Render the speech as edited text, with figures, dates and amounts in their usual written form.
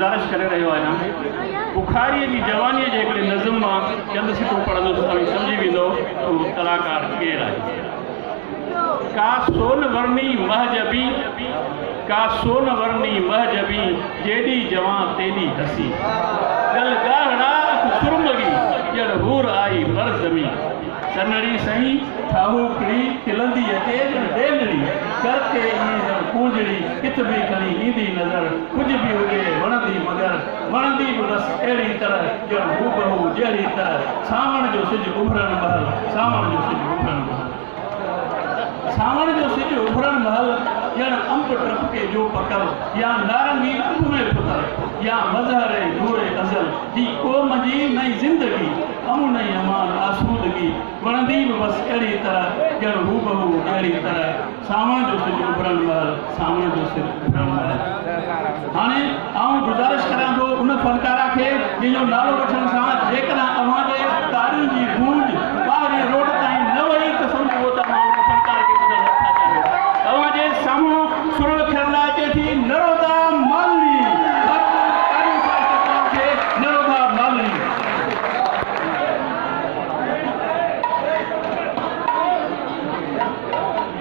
गुज़ारिश करे रहियो आहियां बुखारी की जवानी जे हिकिड़े नज़म मां चंद सिटूं पढ़ंदुसि तव्हां सम्झी वेंदो तो कलाकार केरु आहे। का सोन वर्णी महजबी का सोन वर्णी महजबी जेडी जवां तेडी हसी गल गाहड़ा सुरमगी जड़ हूर आई मरजमी सनड़ी सही ठाहू खड़ी खिलंदी अचे डेलड़ी करके कूंजड़ी कित भी खड़ी ईंदी नज़र कुछ भी हुजे वणंदी मगर वणंदी भी बस अहिड़ी तरह जड़ हूबहू जहिड़ी तरह सावण जो सिज उभरण महल सावण जो सिज उभरण महल सावण जो सिज उभरण महल ॼण अंब टपके जो पकल या नारंगी उभ में पुतल या मज़हर नूरे अज़ल जी क़ौम जी नई ज़िंदगी अमन ऐं अमान आसूदगी वणंदी बि बसि अहिड़ी तरह ॼण हूबहू अहिड़ी तरह सावण जो सिज उभरण महल सावण जो सिज उभरण महल। हाणे आउं गुज़ारिश करां थो उन फ़नकारा खे जंहिंजो नालो वठण सां जेकॾहिं